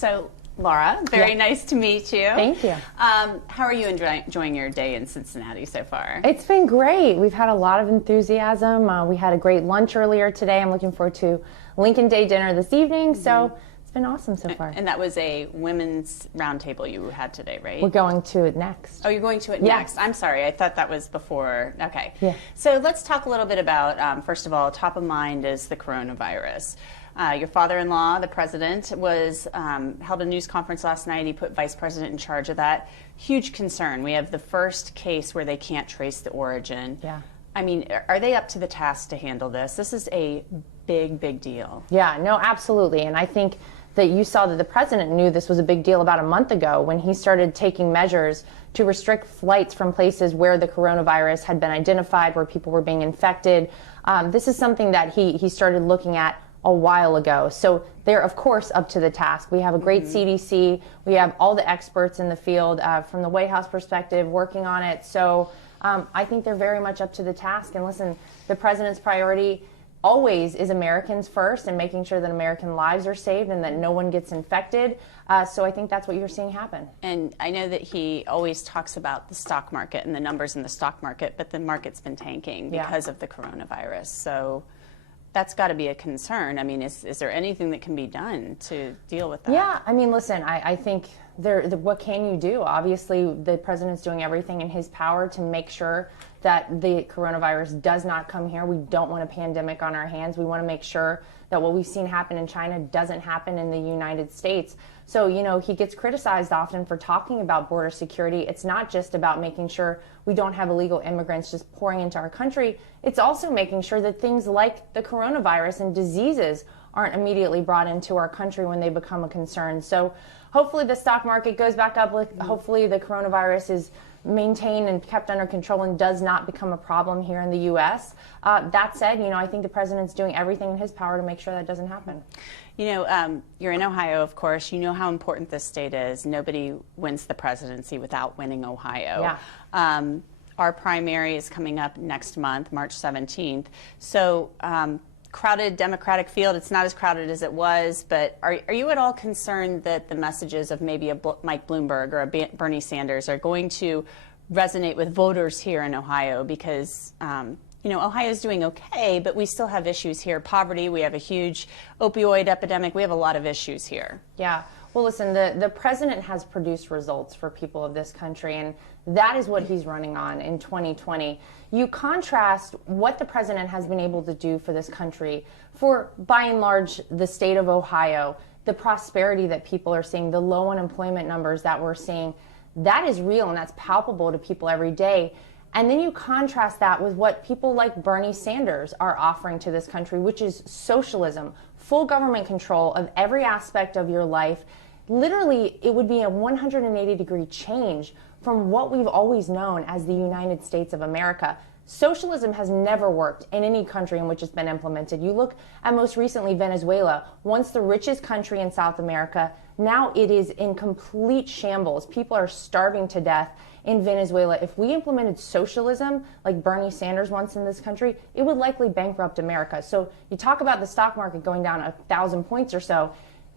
So, Laura, very nice to meet you. Thank you. How are you enjoying your day in Cincinnati so far? It's been great. We've had a lot of enthusiasm. We had a great lunch earlier today. I'm looking forward to Lincoln Day dinner this evening. So it's been awesome so far. And that was a women's roundtable you had today, right? We're going to it next. Oh, you're going to it next. I'm sorry. I thought that was before. Okay. Yeah. So let's talk a little bit about, first of all, top of mind is the coronavirus. Your father-in-law, the president, was held a news conference last night. He put vice president in charge of that. Huge concern. We have the first case where they can't trace the origin. Yeah. I mean, are they up to the task to handle this? This is a big, big deal. Yeah, no, absolutely. And I think that you saw that the president knew this was a big deal about a month ago when he started taking measures to restrict flights from places where the coronavirus had been identified, where people were being infected. This is something that he started looking at a while ago. So they're, of course, up to the task. We have a great CDC. We have all the experts in the field from the White House perspective working on it. So I think they're very much up to the task. And listen, the president's priority always is Americans first and making sure that American lives are saved and that no one gets infected. So I think that's what you're seeing happen. And I know that he always talks about the stock market and the numbers in the stock market, but the market's been tanking because of the coronavirus. So that's got to be a concern. I mean, is there anything that can be done to deal with that? Yeah, I mean, listen, I think what can you do? Obviously, the president's doing everything in his power to make sure that the coronavirus does not come here. We don't want a pandemic on our hands. We want to make sure that what we've seen happen in China doesn't happen in the United States. So, you know, he gets criticized often for talking about border security. It's not just about making sure we don't have illegal immigrants just pouring into our country. It's also making sure that things like the coronavirus and diseases aren't immediately brought into our country when they become a concern. So hopefully the stock market goes back up. Hopefully the coronavirus is maintained and kept under control and does not become a problem here in the U.S. That said, you know, I think the president's doing everything in his power to make sure that doesn't happen. You know, you're in Ohio, of course. You know how important this state is. Nobody wins the presidency without winning Ohio. Yeah. Our primary is coming up next month, March 17th. So crowded Democratic field. It's not as crowded as it was, but are you at all concerned that the messages of maybe a Mike Bloomberg or a Bernie Sanders are going to resonate with voters here in Ohio? Because you know, Ohio's doing okay, but we still have issues here. Poverty, we have a huge opioid epidemic. We have a lot of issues here. Yeah. Well, listen, the president has produced results for people of this country, and that is what he's running on in 2020. You contrast what the president has been able to do for this country, for, by and large, the state of Ohio, the prosperity that people are seeing, the low unemployment numbers that we're seeing. That is real, and that's palpable to people every day. And then you contrast that with what people like Bernie Sanders are offering to this country, which is socialism, full government control of every aspect of your life. Literally, it would be a 180-degree change from what we've always known as the United States of America. Socialism has never worked in any country in which it's been implemented. You look at most recently Venezuela, once the richest country in South America. Now it is in complete shambles. People are starving to death in Venezuela. If we implemented socialism like Bernie Sanders wants in this country, it would likely bankrupt America. So you talk about the stock market going down 1,000 points or so,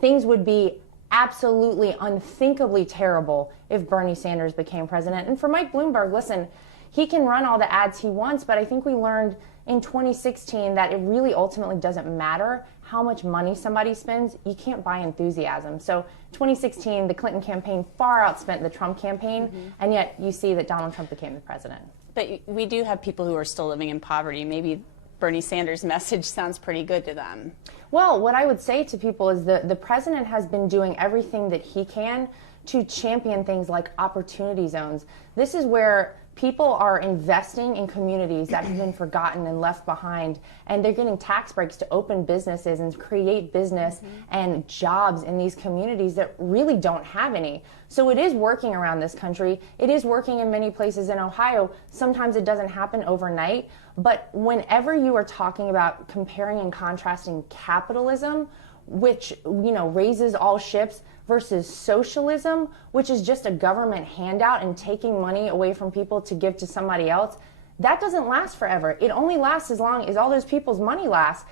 things would be absolutely unthinkably terrible if Bernie Sanders became president. And for Mike Bloomberg, listen, he can run all the ads he wants, but I think we learned in 2016 that it really ultimately doesn't matter how much money somebody spends. You can't buy enthusiasm. So 2016, the Clinton campaign far outspent the Trump campaign, and yet you see that Donald Trump became the president. But we do have people who are still living in poverty. Maybe Bernie Sanders' message sounds pretty good to them. Well, what I would say to people is the president has been doing everything that he can to champion things like opportunity zones. This is where people are investing in communities that have been forgotten and left behind, and they're getting tax breaks to open businesses and create business and jobs in these communities that really don't have any. So it is working around this country. It is working in many places in Ohio. Sometimes it doesn't happen overnight, but whenever you are talking about comparing and contrasting capitalism, which, you know, raises all ships, versus socialism, which is just a government handout and taking money away from people to give to somebody else, that doesn't last forever. It only lasts as long as all those people's money lasts.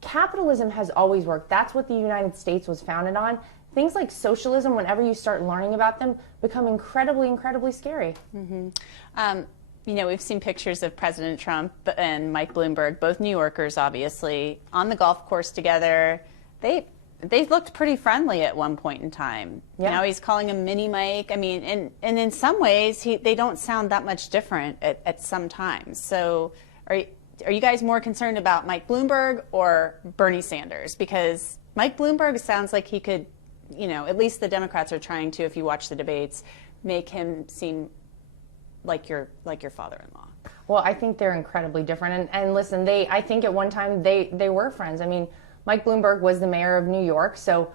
Capitalism has always worked. That's what the United States was founded on. things like socialism, whenever you start learning about them, become incredibly, incredibly scary. We've seen pictures of President Trump and Mike Bloomberg, both New Yorkers, obviously, on the golf course together. They looked pretty friendly at one point in time. Yeah. Now he's calling him Mini Mike. I mean, and in some ways, they don't sound that much different at some times. So are you guys more concerned about Mike Bloomberg or Bernie Sanders? Because Mike Bloomberg sounds like he could, at least the Democrats are trying to, if you watch the debates, make him seem like your father-in-law. Well, I think they're incredibly different. And listen, I think at one time they were friends. I mean, Mike Bloomberg was the mayor of New York, so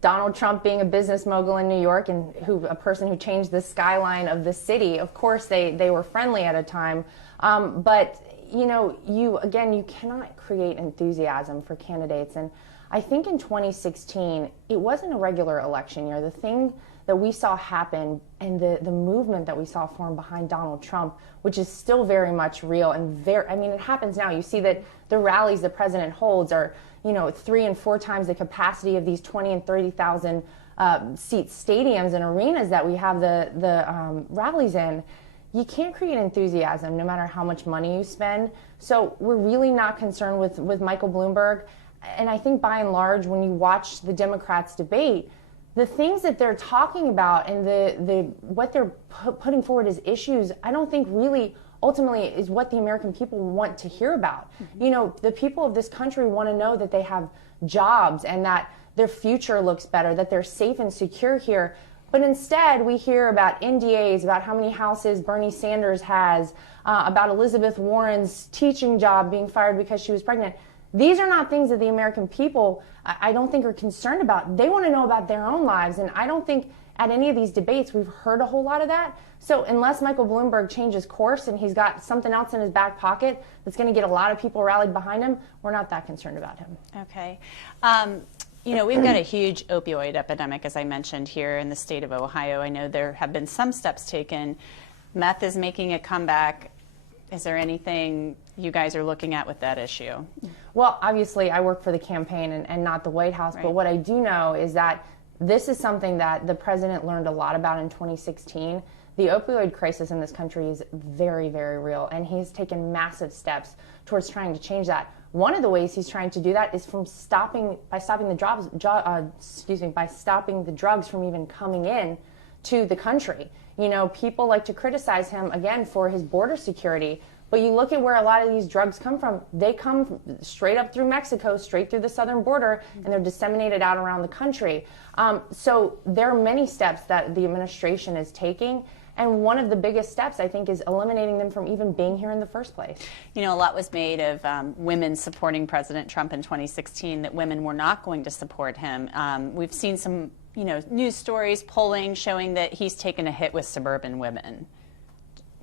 Donald Trump being a business mogul in New York and a person who changed the skyline of the city, of course they were friendly at a time. But you cannot create enthusiasm for candidates. And I think in 2016, it wasn't a regular election year. The thing that we saw happen and the movement that we saw form behind Donald Trump, which is still very much real and it happens now. You see that the rallies the president holds are, 3 and 4 times the capacity of these 20 and 30,000 seat stadiums and arenas that we have the rallies in. You can't create enthusiasm no matter how much money you spend. So we're really not concerned with Michael Bloomberg. And I think by and large, when you watch the Democrats debate, the things that they're talking about and what they're putting forward as issues, I don't think really ultimately is what the American people want to hear about. Mm-hmm. The people of this country want to know that they have jobs and that their future looks better, that they're safe and secure here. But instead, we hear about NDAs, about how many houses Bernie Sanders has, about Elizabeth Warren's teaching job being fired because she was pregnant. These are not things that the American people, I don't think, are concerned about. They want to know about their own lives, and I don't think at any of these debates we've heard a whole lot of that. So unless Michael Bloomberg changes course and he's got something else in his back pocket that's going to get a lot of people rallied behind him, we're not that concerned about him. Okay. We've got a huge opioid epidemic, as I mentioned, here in the state of Ohio. I know there have been some steps taken. Meth is making a comeback. Is there anything you guys are looking at with that issue? Well, obviously, I work for the campaign and not the White House, right. But what I do know is that this is something that the president learned a lot about in 2016. The opioid crisis in this country is very, very real, and he's taken massive steps towards trying to change that. One of the ways he's trying to do that is by stopping the drugs from even coming in to the country. People like to criticize him again for his border security, but you look at where a lot of these drugs come from. They come straight up through Mexico, straight through the southern border, and they're disseminated out around the country. So there are many steps that the administration is taking. And one of the biggest steps, I think, is eliminating them from even being here in the first place. A lot was made of women supporting President Trump in 2016, that women were not going to support him. We've seen some, news stories, polling showing that he's taken a hit with suburban women.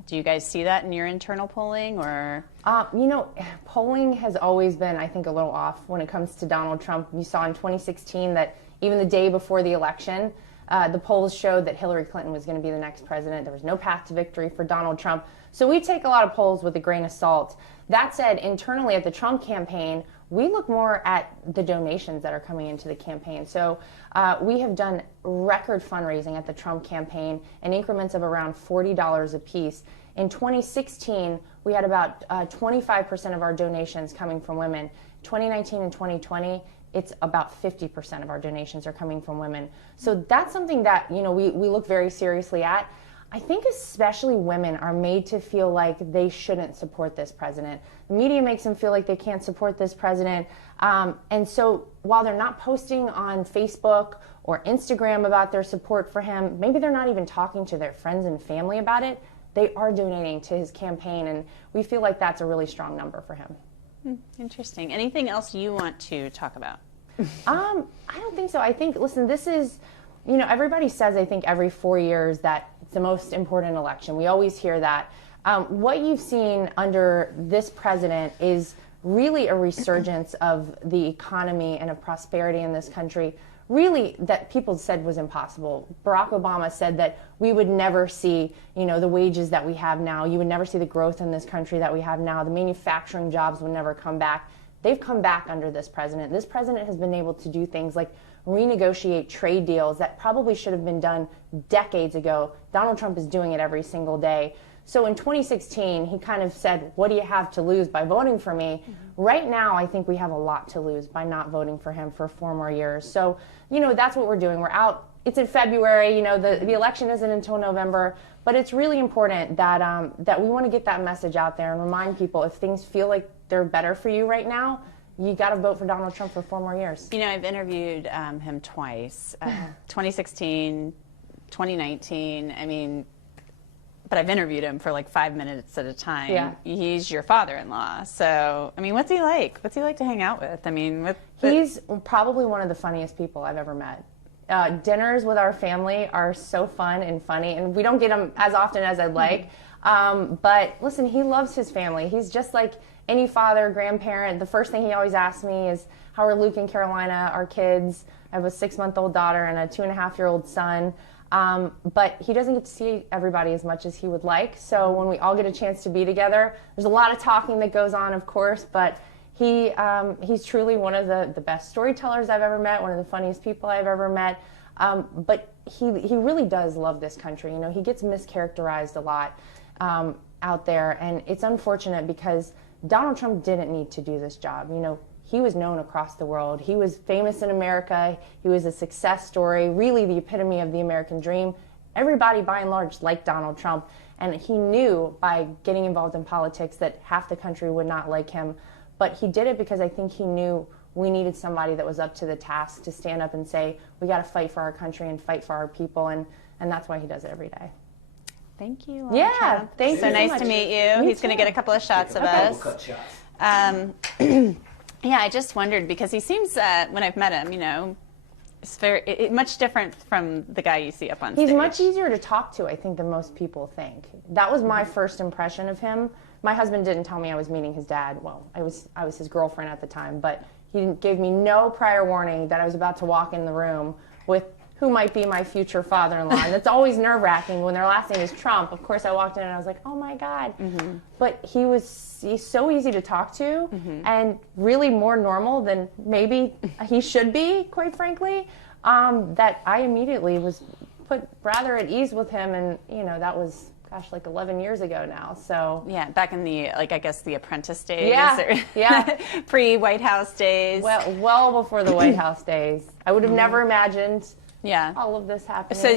Do you guys see that in your internal polling, or? Polling has always been, I think, a little off when it comes to Donald Trump. You saw in 2016 that even the day before the election, the polls showed that Hillary Clinton was going to be the next president. There was no path to victory for Donald Trump. So we take a lot of polls with a grain of salt. That said, internally at the Trump campaign, we look more at the donations that are coming into the campaign. So we have done record fundraising at the Trump campaign in increments of around $40 a piece. In 2016, we had about 25% of our donations coming from women. 2019 and 2020, it's about 50% of our donations are coming from women. So that's something that, we look very seriously at. I think especially women are made to feel like they shouldn't support this president. The media makes them feel like they can't support this president. And so while they're not posting on Facebook or Instagram about their support for him, maybe they're not even talking to their friends and family about it, they are donating to his campaign. And we feel like that's a really strong number for him. Interesting. Anything else you want to talk about? I don't think so. I think, listen, this is, everybody says, I think, every 4 years that it's the most important election. We always hear that. What you've seen under this president is really a resurgence of the economy and of prosperity in this country, really that people said was impossible. Barack Obama said that we would never see, the wages that we have now. You would never see the growth in this country that we have now. The manufacturing jobs would never come back. They've come back under this president. This president has been able to do things like renegotiate trade deals that probably should have been done decades ago. Donald Trump is doing it every single day. So in 2016, he kind of said, what do you have to lose by voting for me? Right now, I think we have a lot to lose by not voting for him for 4 more years. So, that's what we're doing. We're out. It's in February. The election isn't until November. But it's really important that we want to get that message out there and remind people, if things feel like they're better for you right now, you got to vote for Donald Trump for 4 more years. I've interviewed him twice, 2016, 2019. But I've interviewed him for like 5 minutes at a time. Yeah. He's your father-in-law. So, what's he like? What's he like to hang out with? He's probably one of the funniest people I've ever met. Dinners with our family are so fun and funny, and we don't get them as often as I'd like. But listen, he loves his family. He's just like any father, grandparent. The first thing he always asks me is, how are Luke and Carolina, our kids? I have a 6-month-old daughter and a 2.5-year-old son. But he doesn't get to see everybody as much as he would like. So when we all get a chance to be together, there's a lot of talking that goes on, of course, but he's truly one of the best storytellers I've ever met, one of the funniest people I've ever met. But he really does love this country. He gets mischaracterized a lot out there, and it's unfortunate because Donald Trump didn't need to do this job. He was known across the world. He was famous in America. He was a success story, really the epitome of the American dream. Everybody, by and large, liked Donald Trump. And he knew by getting involved in politics that half the country would not like him. But he did it because I think he knew we needed somebody that was up to the task to stand up and say, we got to fight for our country and fight for our people. And that's why he does it every day. Thank you, Lara Yeah, Trump. thank you so nice much. to meet you. He's going to get a couple of shots of us. Cut shots. Yeah, I just wondered because he seems, when I've met him, it's very much different from the guy you see up on stage. He's much easier to talk to, I think, than most people think. That was my first impression of him. My husband didn't tell me I was meeting his dad. Well, I was his girlfriend at the time, but he gave me no prior warning that I was about to walk in the room with who might be my future father-in-law. And that's always nerve-wracking when their last name is Trump. Of course, I walked in and I was like, oh my God. But he's so easzy to talk to and really more normal than maybe he should be, quite frankly, that I immediately was put rather at ease with him. And, that was, gosh, like 11 years ago now. So yeah, back in the, I guess the Apprentice days. Yeah. Pre-White House days. Well before the White House days. I would have never imagined all of this happening. So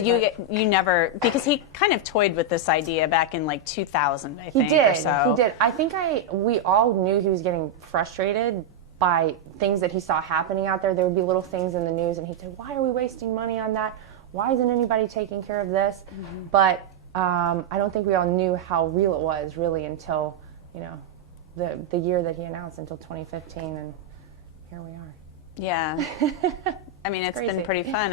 you never, because he kind of toyed with this idea back in like 2000, I think. He did. Or so. He did. I think we all knew he was getting frustrated by things that he saw happening out there. There would be little things in the news, and he'd say, "Why are we wasting money on that? Why isn't anybody taking care of this?" But I don't think we all knew how real it was really until the year that he announced, until 2015, and here we are. Yeah. It's Crazy. been pretty fun.